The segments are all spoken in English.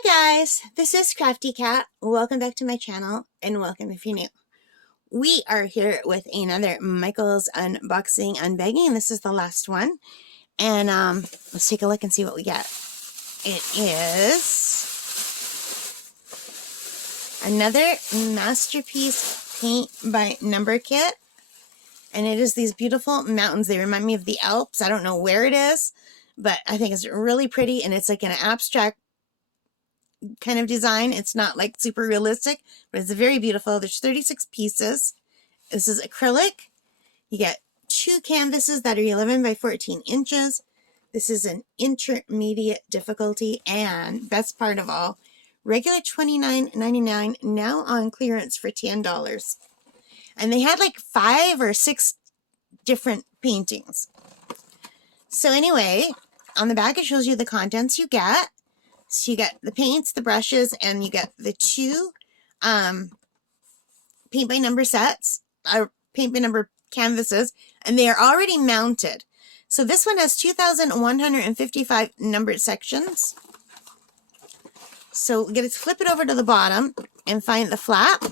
Hi guys, this is Crafty Cat. Welcome back to my channel and welcome if you're new. We are here with another Michaels unboxing unbagging. This is the last one. And let's take a look and see what we get. It is another Masterpiece Paint by Number kit. And it is these beautiful mountains. They remind me of the Alps. I don't know where it is, but I think it's really pretty, and it's like an abstract kind of design. It's not like super realistic, but it's very beautiful. There's 36 pieces. This is acrylic. You get 2 canvases that are 11 by 14 inches. This is an intermediate difficulty, and best part of all, regular $29.99, now on clearance for $10. And they had like 5 or 6 different paintings. So anyway, on the back it shows you the contents you get. So you get the paints, the brushes, and you get the 2 paint by number sets, paint by number canvases, and they are already mounted. So this one has 2,155 numbered sections. So we're going to flip it over to the bottom and find the flap.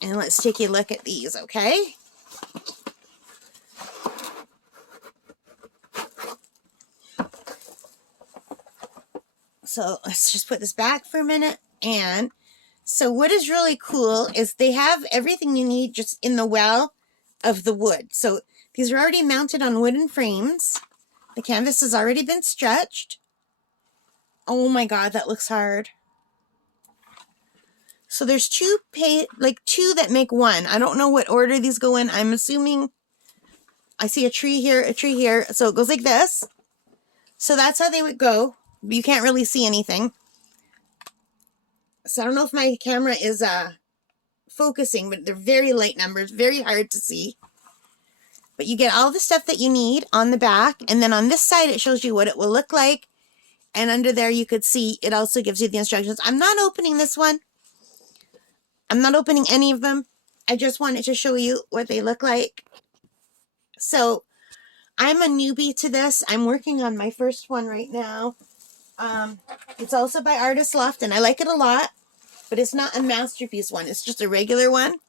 And let's take a look at these, okay? So let's just put this back for a minute. And so what is really cool is they have everything you need just in the well of the wood. So these are already mounted on wooden frames. The canvas has already been stretched. Oh my God, that looks hard. So there's 2 that make one. I don't know what order these go in. I'm assuming I see a tree here, a tree here. So it goes like this. So that's how they would go. You can't really see anything. So I don't know if my camera is focusing, but they're very light numbers, very hard to see. But you get all the stuff that you need on the back, and then on this side it shows you what it will look like. And under there you could see it also gives you the instructions. I'm not opening this one. I'm not opening any of them. I just wanted to show you what they look like. So I'm a newbie to this. I'm working on my first one right now. It's also by Artist Loft, and I like it a lot, but it's not a masterpiece one. It's just a regular one.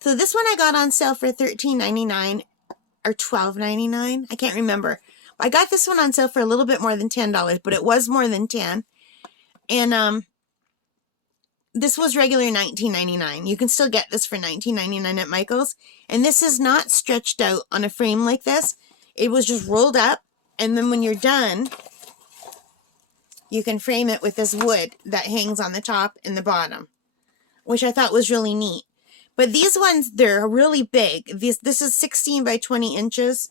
So this one I got on sale for $13.99 or $12.99. I can't remember. I got this one on sale for a little bit more than $10, but it was more than $10. And this was regular $19.99. You can still get this for $19.99 at Michael's. And this is not stretched out on a frame like this. It was just rolled up, and then when you're done, you can frame it with this wood that hangs on the top and the bottom, which I thought was really neat. But these ones, they're really big. This is 16 by 20 inches,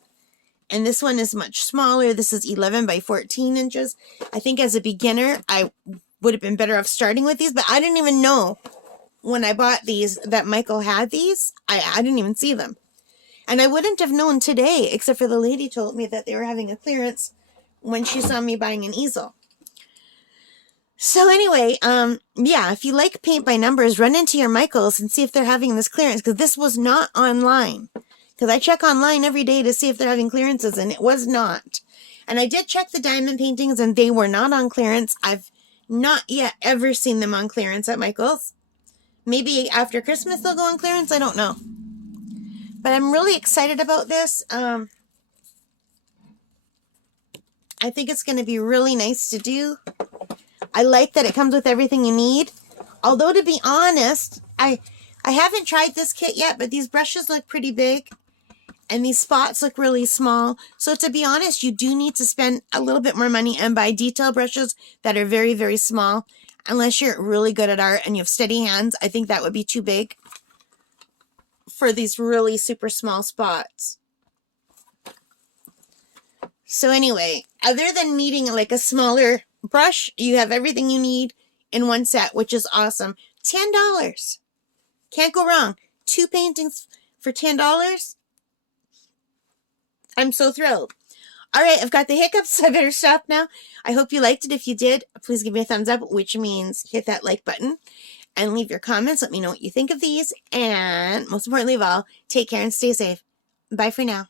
and this one is much smaller. This is 11 by 14 inches. I think as a beginner, I would have been better off starting with these, but I didn't even know when I bought these that Michael had these. I didn't even see them. And I wouldn't have known today, except for the lady told me that they were having a clearance when she saw me buying an easel. So anyway, yeah, if you like paint by numbers, run into your Michaels and see if they're having this clearance, because this was not online. Because I check online every day to see if they're having clearances, and it was not. And I did check the diamond paintings, and they were not on clearance. I've not yet ever seen them on clearance at Michaels. Maybe after Christmas they'll go on clearance, I don't know. But I'm really excited about this. I think it's going to be really nice to do. I like that it comes with everything you need. Although, to be honest, I haven't tried this kit yet, but these brushes look pretty big. And these spots look really small. So to be honest, you do need to spend a little bit more money and buy detail brushes that are very, very small. Unless you're really good at art and you have steady hands, I think that would be too big for these really super small spots. So anyway, other than needing like a smaller brush, you have everything you need in one set, which is awesome. $10. Can't go wrong. 2 paintings for $10. I'm so thrilled. All right, I've got the hiccups. I better stop now. I hope you liked it. If you did, please give me a thumbs up, which means hit that like button and leave your comments. Let me know what you think of these. And most importantly of all, take care and stay safe. Bye for now.